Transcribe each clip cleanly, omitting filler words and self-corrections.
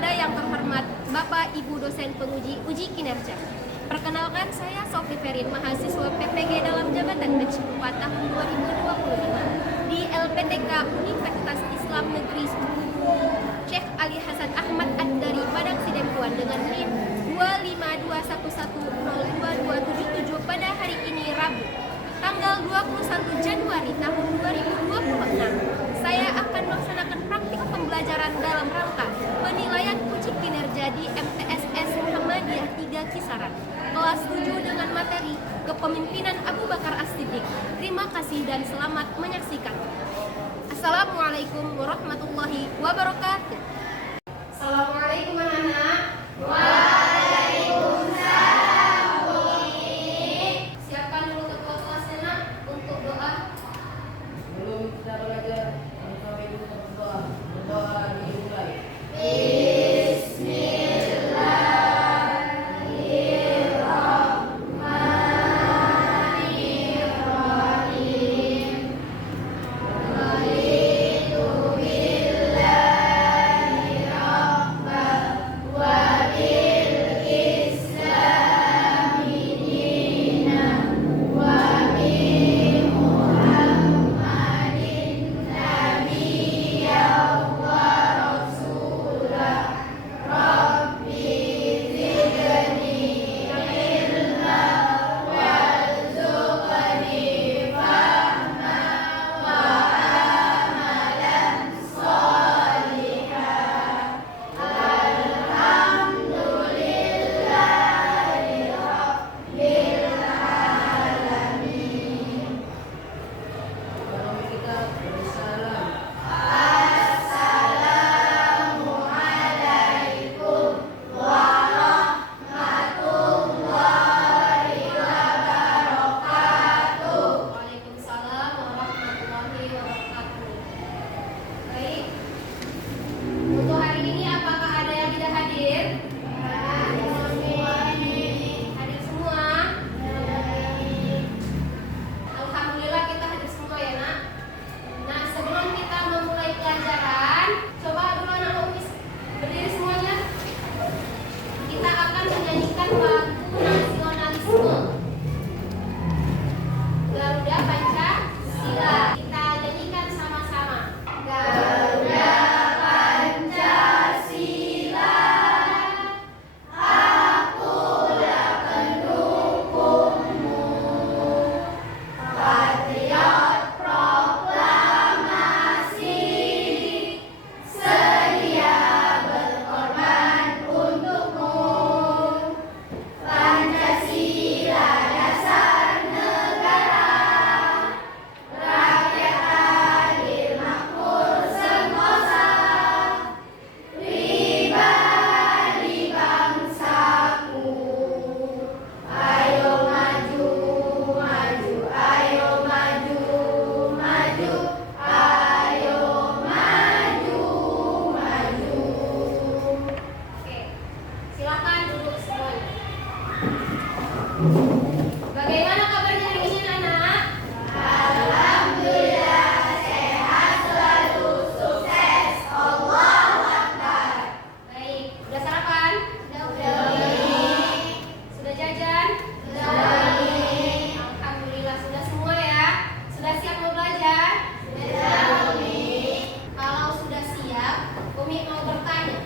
kepada yang terhormat Bapak Ibu dosen penguji uji kinerja. Perkenalkan, saya Sofi Ferin, mahasiswa PPG dalam jabatan batch 4 tahun 2025 di LPTK Universitas Islam Negeri Syekh Ali Hasan Ahmad Ad-Dari Padang Sidempuan dengan NIM 25211022277 pada hari ini Rabu, tanggal 21 Januari tahun 2026. Saya akan melaksanakan praktik pembelajaran dalam rangka penilaian uji kinerja di MTSS Muhammadiyah 3 Kisaran, kelas 7 dengan materi Kepemimpinan Abu Bakar As-Siddiq. Terima kasih dan selamat menyaksikan. Assalamualaikum warahmatullahi wabarakatuh. Assalamualaikum anak-anak. Waalaikumsalam. Siapkan dulu ketua kelasnya nak untuk doa. Sebelum kita belajar, kami ibu berdoa. Berdoa dimulai. Waalaikumsalam warahmatullahi wabarakatuh. Baik, untuk hari ini apakah ada yang tidak hadir? Hadir semua? Alhamdulillah kita hadir semua ya nak. Nah, sebelum kita memulai pelajaran, coba dulu anak Umis berdiri semuanya. Kita akan menyanyikan lagu nasionalisme Garuda Pancasila. Kita nyanyikan sama-sama. Garuda Pancasila, akulah pendukungmu. Patriot proklamasi, sedia berkorban untukmu. Pancasila dasar negara, rakyat adil makmur sentosa, pribadi bangsaku. Ayo maju, maju, ayo maju, maju, ayo maju, maju. Oke, silakan duduk semuanya. Bagaimana kabarnya hari ini anak? Alhamdulillah sehat selalu, sukses, Allahu Akbar. Baik, udah sarapan? Sudah. Sudah jajan? Sudah. Alhamdulillah sudah semua ya. Sudah siap mau belajar? Sudah, Umi. Kalau sudah siap, Umi mau bertanya.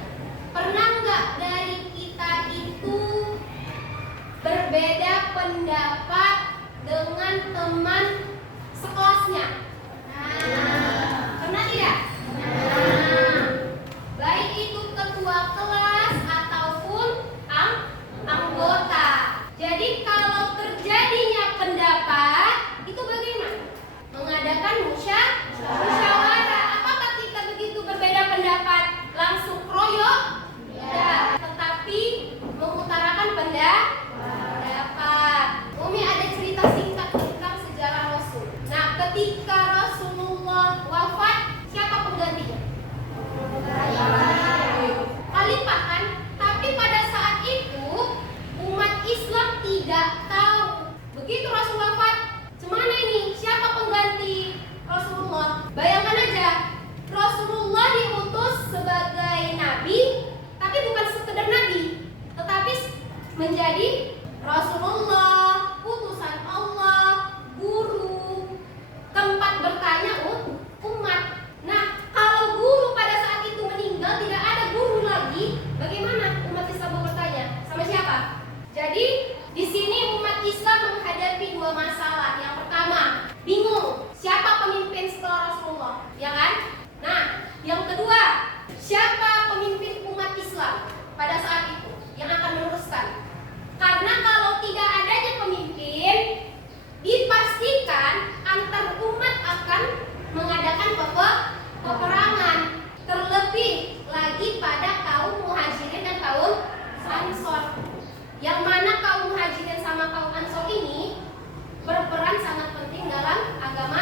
Pernah nggak dari kita itu berbeda pendapat dengan teman sekelasnya? Pernah tidak? Baik itu ketua kelas ataupun anggota. Jadi kalau terjadinya pendapat itu bagaimana? Mengadakan musyawarah. Apakah kita begitu berbeda pendapat langsung kroyok? Tidak, tetapi mengutarakan pendapat. Umi ada cerita singkat tentang sejarah Rasul. Nah, ketika Rasulullah menjadi Rasulullah, utusan Allah, guru, tempat bertanya umat. Nah, kalau guru pada saat itu meninggal, tidak ada guru lagi, bagaimana umat Islam mau bertanya? Sama siapa? Jadi, di sini umat Islam menghadapi dua masalah. Yang pertama, bingung siapa pemimpin setelah Rasulullah, ya kan? Nah, yang kedua, siapa pemimpin umat Islam pada saat itu yang akan meneruskan? Karena kalau tidak adanya pemimpin, dipastikan antar umat akan mengadakan peperangan. Terlebih lagi pada kaum Muhajirin dan kaum Ansor. Yang mana kaum Muhajirin sama kaum Ansor ini berperan sangat penting dalam agama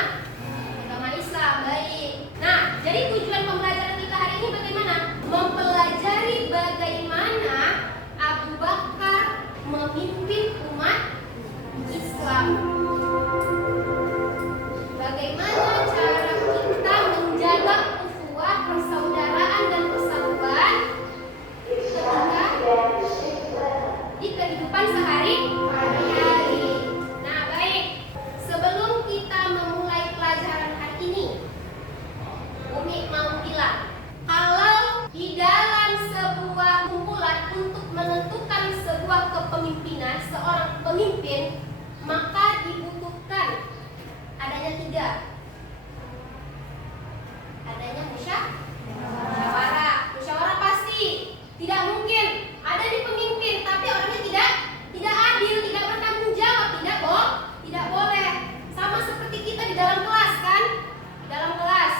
Islam. Baik. Nah, jadi tujuan pembelajaran kita hari ini bagaimana? Mempelajari bagaimana Abu Bakar memimpin umat Islam. Bagaimana cara kita menjaga ukhuwah, persaudaraan dan persatuan ketika di kehidupan sehari-hari. Nah, baik. Sebelum kita memulai pelajaran hari ini, Umi mau bilang, kalau di dalam sebuah kumpulan untuk menentukan sebuah kepemimpinan seorang pemimpin, maka dibutuhkan adanya tiga. Adanya musyawarah. Musyawarah pasti tidak mungkin ada di pemimpin tapi orangnya tidak adil, tidak bertanggung jawab, tidak boleh. Sama seperti kita di dalam kelas kan? Di dalam kelas.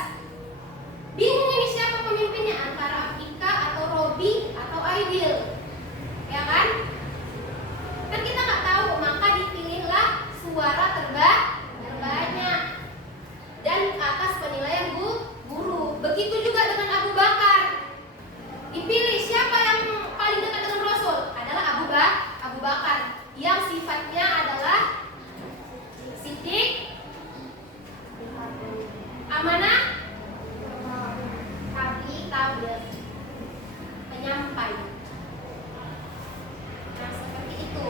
Bingung ini siapa pemimpinnya, antara Ika atau Robi atau Aidil, ya kan? Kan kita nggak tahu, maka dipilihlah suara terbanyak dan atas penilaian guru. Begitu juga dengan Abu Bakar. Dipilih siapa yang paling dekat dengan Rasul, adalah Abu Bakar yang sifatnya adalah siddiq, amanah, tabligh, penyampai. Nah, seperti itu.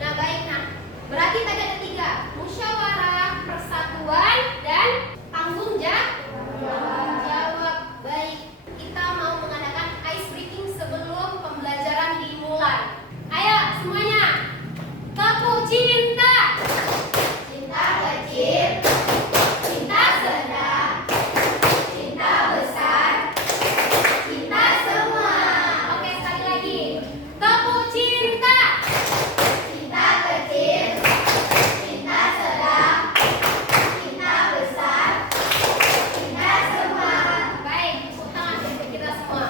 Nah, baik. Nah, berarti tadi ada tiga: musyawarah, persatuan, dan tanggung jawab. Baik, kita mau mengadakan ice breaking sebelum pembelajaran dimulai. Ayo semuanya, tepuk cinta. Cinta kecil, cinta sedang, cinta besar, cinta semua. Oke, sekali lagi. Tepuk cinta. Cinta kecil, cinta sedang, cinta besar, cinta semua. Baik, tepuk tangan untuk kita semua.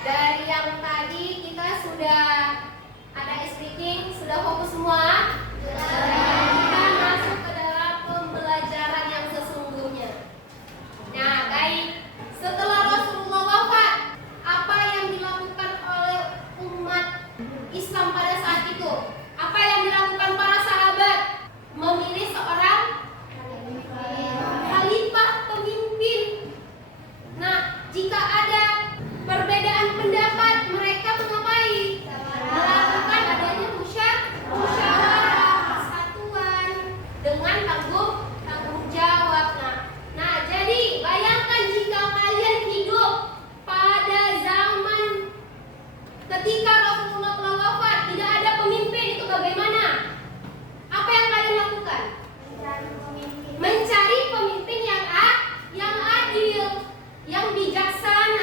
Dari yang tadi kita sudah ada speaking, sudah fokus semua. Kita masuk ke dalam pembelajaran yang sesungguhnya. Nah, baik. Setelah Rasulullah wafat, apa yang dilakukan oleh umat Islam pada saat itu? Apa yang dilakukan para sahabat? Memilih seorang khalifah, pemimpin. Nah, jika ada perbedaan pendapat, mereka mengapain? Melakukan adanya musyawarah, persatuan dengan tanggung jawab. Nah, jadi bayangkan jika kalian hidup pada zaman ketika Rasulullah telah wafat, tidak ada pemimpin, itu bagaimana? Apa yang kalian lakukan? Mencari pemimpin yang adil, yang bijaksana.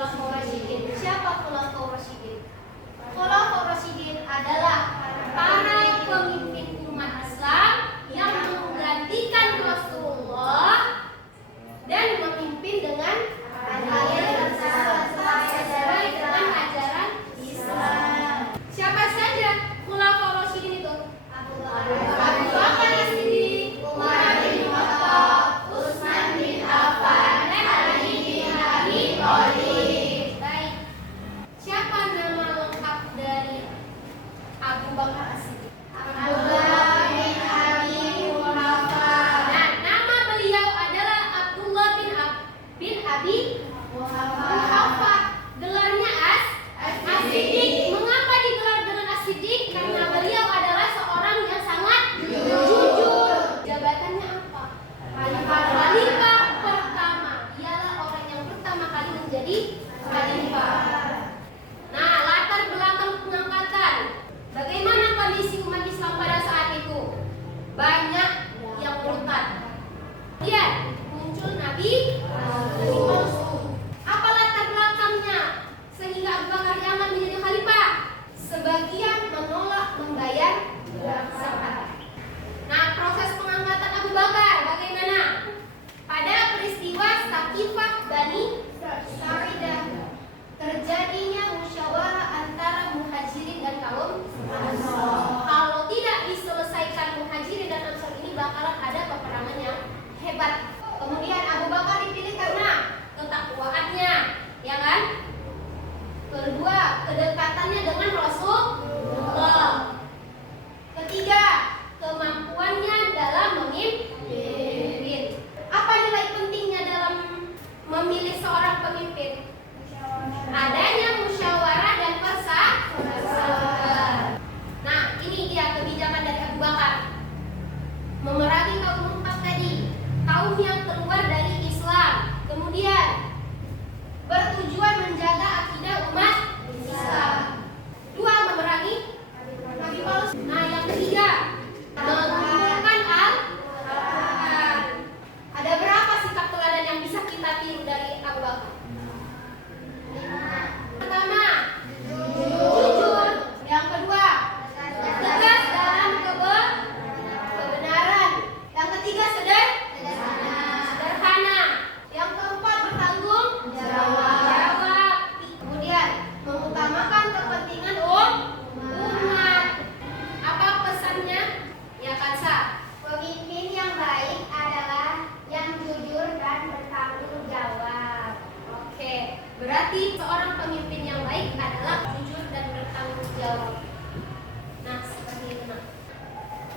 Khulafaur Rasyidin. Siapa Khulafaur Rasyidin? Khulafaur Rasyidin adalah para pemimpin umat Islam yang menggantikan Rasulullah dan memimpin dengan ajaran sesuai dengan ajaran Islam. Siapa saja Khulafaur Rasyidin itu? Abu Bakar As-Siddiq, Umar bin Khattab, Utsman bin Affan, Ali bin Abi Thalib. Baik. Siapa nama lengkap dari Abu Bakar As-Siddiq? Abdullah bin Abi Quhafa. Nah, nama beliau adalah Abdullah bin Abi Quhafa. Gelarnya As-Siddiq. Mengapa digelar dengan As-Siddiq? Karena beliau adalah seorang yang sangat jujur. Jabatannya apa? Khalifah pertama. Dialah orang yang pertama kali menjadi khalifah. Nah, latar belakang pengangkatan. Bagaimana kondisi umat Islam pada saat itu? Banyak yang murtad. Kemudian muncul Nabi palsu. Apa latar belakangnya sehingga Abu Bakar diangkat menjadi khalifah? Sebagian menolak membayar zakat. Nah, proses pengangkatan Abu Bakar bagaimana? Pada peristiwa Saqifah Bani Sa'idah terjadinya musyawarah antara Muhajirin dan kaum Ansar. Kalau tidak diselesaikan Muhajirin dan Ansar ini bakalan ada peperangan yang hebat. Kemudian Abu Bakar dipilih karena ketakwaannya, ya kan? Kedua, kedekatannya dengan Rasulullah. Ketiga, kemampuannya dalam memimpin. Apa nilai pentingnya dalam memilih seorang pemimpin? Adanya musyawarah dan persahabatan. Nah, ini dia kebijakan dari Abu Bakar. Memerangi kaum murtad tadi, kaum yang keluar dari Islam. Kemudian bertujuan menjaga akidah umat Islam. Dua, memerangi Nabi palsu. Nah, yang ketiga, mengumpulkan Al-Quran. Ada berapa sikap teladan yang bisa kita tiru dari Abu Bakar? Pertama, jujur. Yang kedua, tegas dalam kebenaran. Yang ketiga, sederhana. Yang keempat, bertanggung jawab. Kemudian mengutamakan kepentingan umat. Apa pesannya? Ya, Kansa. Pemimpin yang baik adalah yang jujur dan bertanggung jawab. Oke, berarti seorang pemimpin yang baik adalah jujur dan bertanggung jawab. Nah, seperti itu. Nah,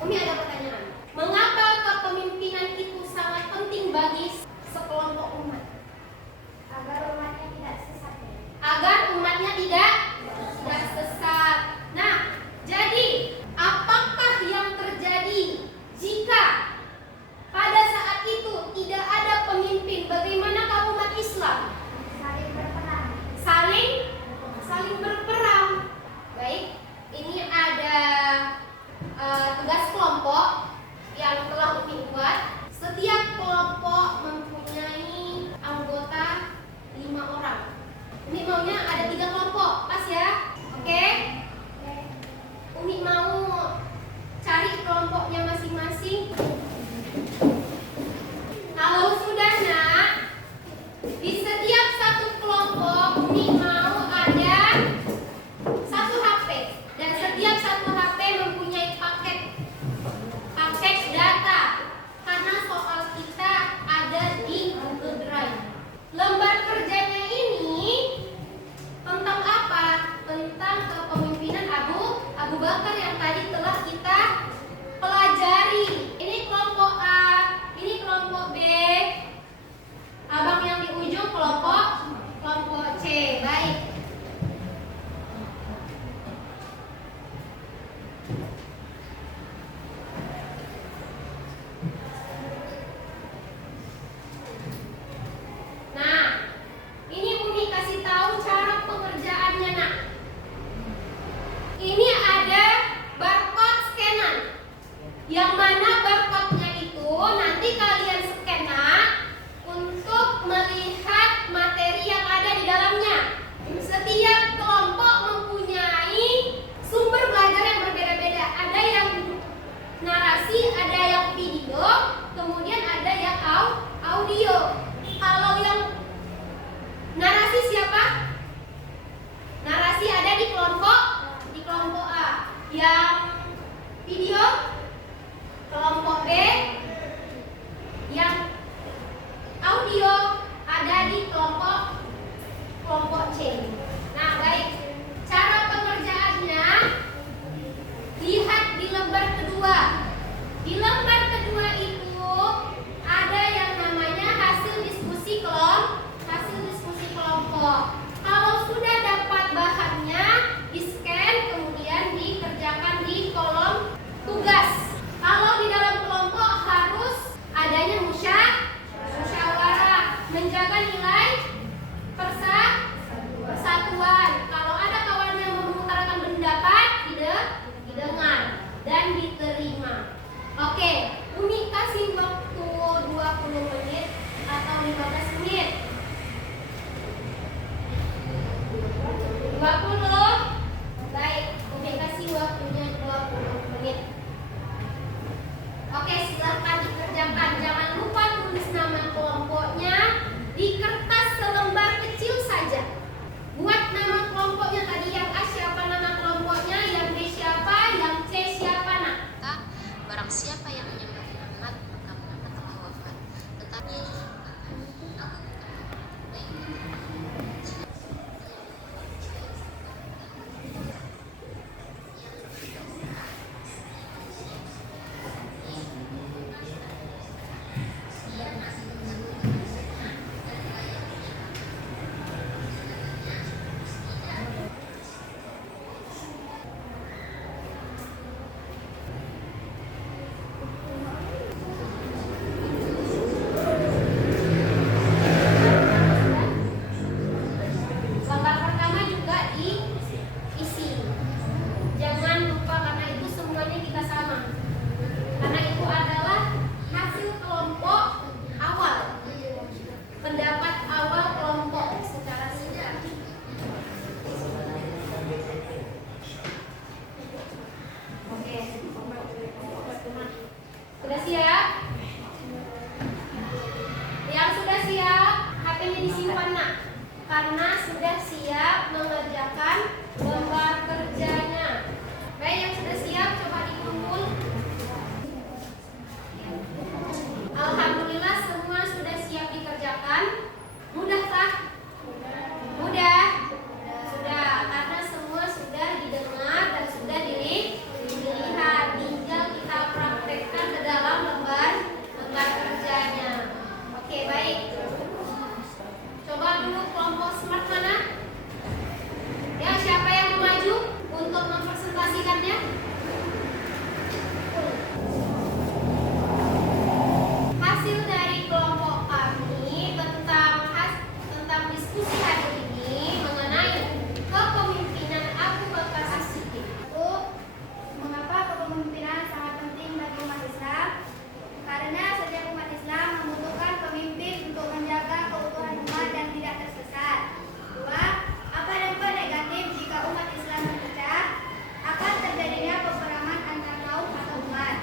Umi ada pertanyaan. Mengapa kepemimpinan itu sangat penting bagi sekelompok umat? Agar umatnya tidak sesat. Agar umatnya tidak sesat. Nah, jadi apakah yang terjadi jika pada saat itu tidak ada pemimpin? Bagaimana kaum umat Islam? Saling berperang. Baik. Nak, karena sudah siap mengerjakan lembar kerjanya. Baik, yang sudah siap coba dikumpul. Alhamdulillah semua sudah siap dikerjakan. Mudahkah? Mudah? Sudah, karena semua sudah didengar dan sudah dilihat. Tinggal kita praktekkan ke dalam lembar kerjanya. Oke, baik. Coba dulu kelompok smart mana? Ya, siapa yang mau maju untuk mempresentasikannya? Hasil dari kelompok kami tentang diskusi hari ini mengenai kepemimpinan Abu Bakar As-Siddiq. Mengapa kepemimpinan sangat penting bagi umat Islam? Karena setiap umat Islam membutuhkan pemimpin untuk menjaga keutuhan umat dan tidak tersesat. 2. Apa dampak negatif jika umat Islam terpecah? Akan terjadinya peperangan antar kaum atau umat.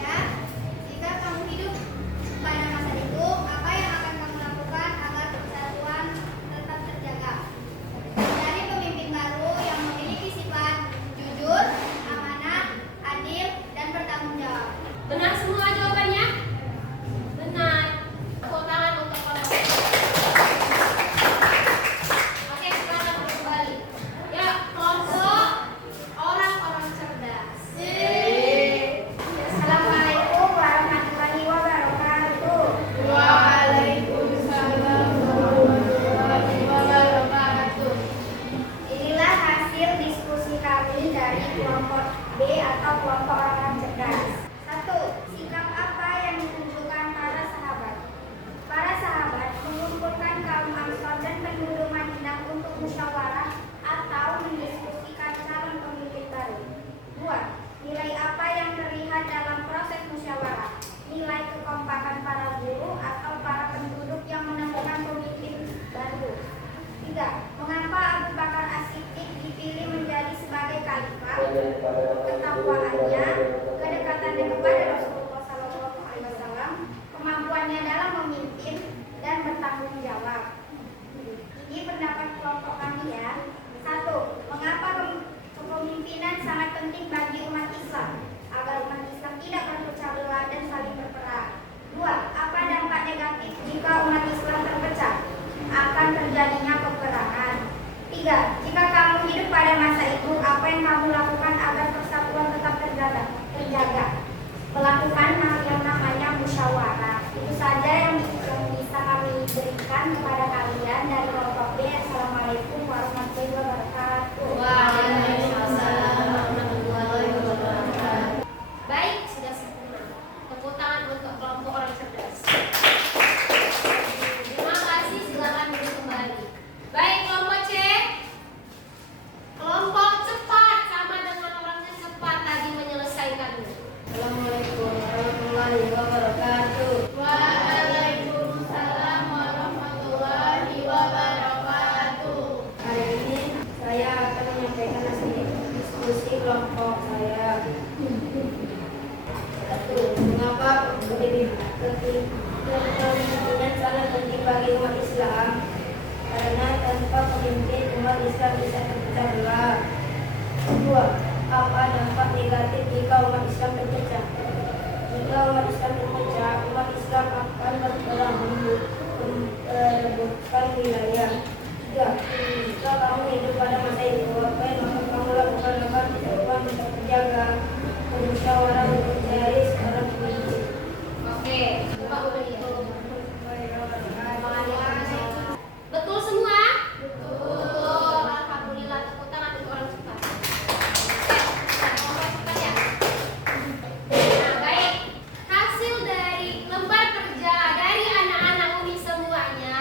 Ya, jika kamu hidup pada masa itu, apa yang akan kamu lakukan agar persatuan tetap terjaga? Mencari pemimpin baru yang memiliki sifat jujur, amanah, adil, dan bertanggung jawab. Benar semua jawabannya? Benar. Tepuk tangan untuk kelompok. Oke, sekarang kembali. Ya, kelompok orang-orang cerdas. Assalamualaikum warahmatullahi wabarakatuh. Waalaikumsalam warahmatullahi wabarakatuh. Inilah hasil diskusi kami dari kelompok B atau kelompok orang cerdas. 1. Sikap apa yang ditunjukkan para sahabat? Para sahabat mengumpulkan kaum Ansor dan penduduk Madinah untuk musyawarah atau mendiskusikan calon pemimpin baru. 2. Nilai apa yang terlihat dalam proses musyawarah? Nilai kekompakan para guru atau para penduduk yang menemukan pemimpin baru. 3. Mengapa Abu Bakar As-Siddiq dipilih menjadi sebagai khalifah? Ketakwaannya, kedekatannya kepada Rasulullah SAW, kemampuannya dalam memimpin dan bertanggung jawab. Ini pendapat kelompok kami ya. 1. Mengapa kepemimpinan sangat penting bagi umat Islam? Agar umat Islam tidak berpecah belah dan saling berperang. 2. Apa dampak negatif jika umat Islam terpecah? Akan terjadinya peperangan. 3. Jika kamu hidup pada masa itu, apa yang kamu lakukan agar persatuan tetap terjaga? Melakukan yang namanya musyawarah. Itu saja yang bisa kami berikan kepada kalian dari kelompok B. Assalamualaikum warahmatullahi wabarakatuh. Waalaikumsalam warahmatullahi wabarakatuh. Baik, sudah sempurna. Tepuk tangan untuk kelompok orang cerdas. Terima kasih, silakan duduk kembali. Baik, kelompok C. Kelompok cepat sama dengan orangnya cepat tadi menyelesaikannya. Assalamualaikum warahmatullahi wabarakatuh. Waalaikumsalam warahmatullahi wabarakatuh. Hari ini saya akan menyampaikan hasil diskusi kelompok saya. 1. Mengapa kepemimpinan sangat penting bagi umat Islam? Karena tanpa pemimpin umat Islam bisa terpecah belah. 2. Apa dampak negatif jika umat Islam terpecah? Jika umat Islam terpecah, umat Islam akan berperang merebutkan wilayah. 3. Jika kamu hidup pada masa itu, apa yang akan kamu lakukan agar persatuan tetap terjaga? Bermusyawarah untuk mencari seorang pemimpin. Oke, coba ulang ya. Betul semua? Betul. Alhamdulillah, tepuk tangan untuk orang cepat. Orang cepat ya. Nah, baik. Hasil dari lembar kerja dari anak-anak Umi semuanya,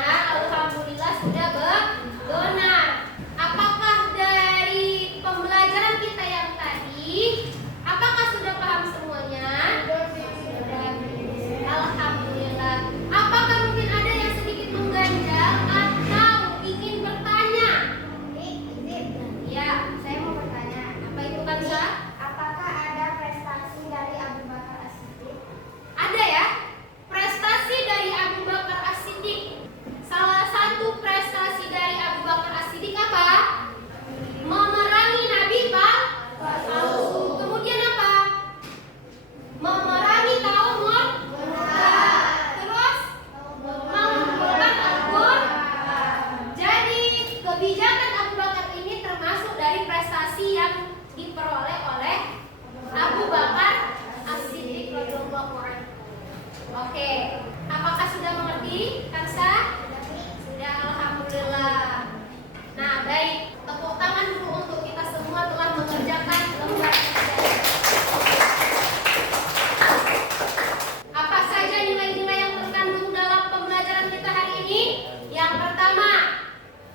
Yang pertama,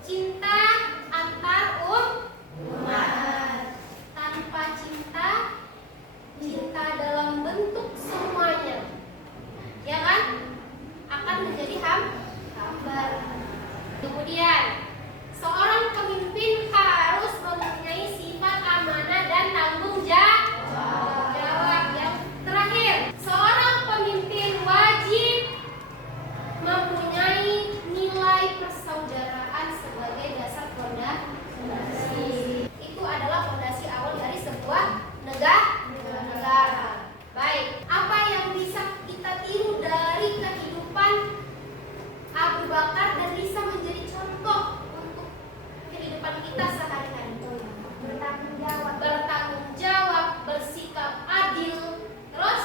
cinta antar umat. Tanpa cinta, cinta dalam bentuk semuanya, ya kan, akan menjadi hambar. Kemudian, seorang pemimpin harus mempunyai sifat amanah dan tanggung jawab. Yang terakhir, seorang pemimpin wajib mempunyai nilai persaudaraan sebagai dasar fondasi. Itu adalah fondasi awal dari sebuah negara. Baik, apa yang bisa kita tiru dari kehidupan Abu Bakar dan bisa menjadi contoh untuk kehidupan kita sehari-hari? Bertanggung jawab, bersikap adil, terus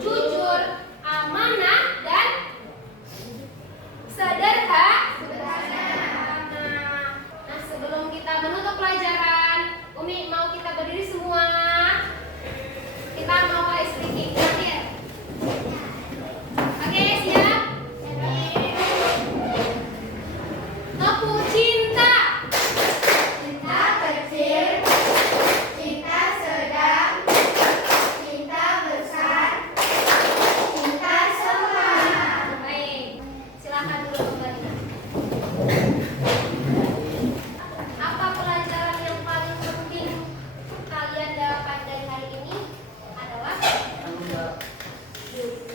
jujur, amanah, dan sederhana. Nah, sebelum kita menutup pelajaran, Umi mau kita berdiri semua. Kita mau ice breaking. Terakhir. Oke, siap? Tepu cinta. Cinta kecil, cinta sedang, cinta besar, cinta semua. Baik, silakan dulu kembali. Apa pelajaran yang paling penting kalian dapat dari hari ini adalah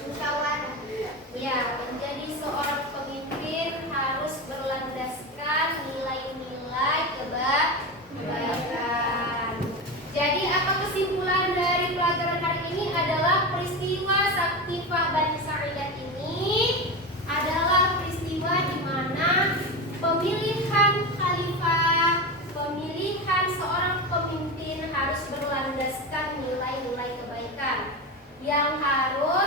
musyawarah. Ya, menjadi seorang pemimpin harus berlandaskan nilai-nilai kebaikan. Jadi apa kesimpulan dari pelajaran hari ini adalah peristiwa Sakifah Bani Sa'idah ini adalah peristiwa di mana pemilihan khalifah, pemilihan seorang pemimpin harus berlandaskan nilai-nilai kebaikan yang harus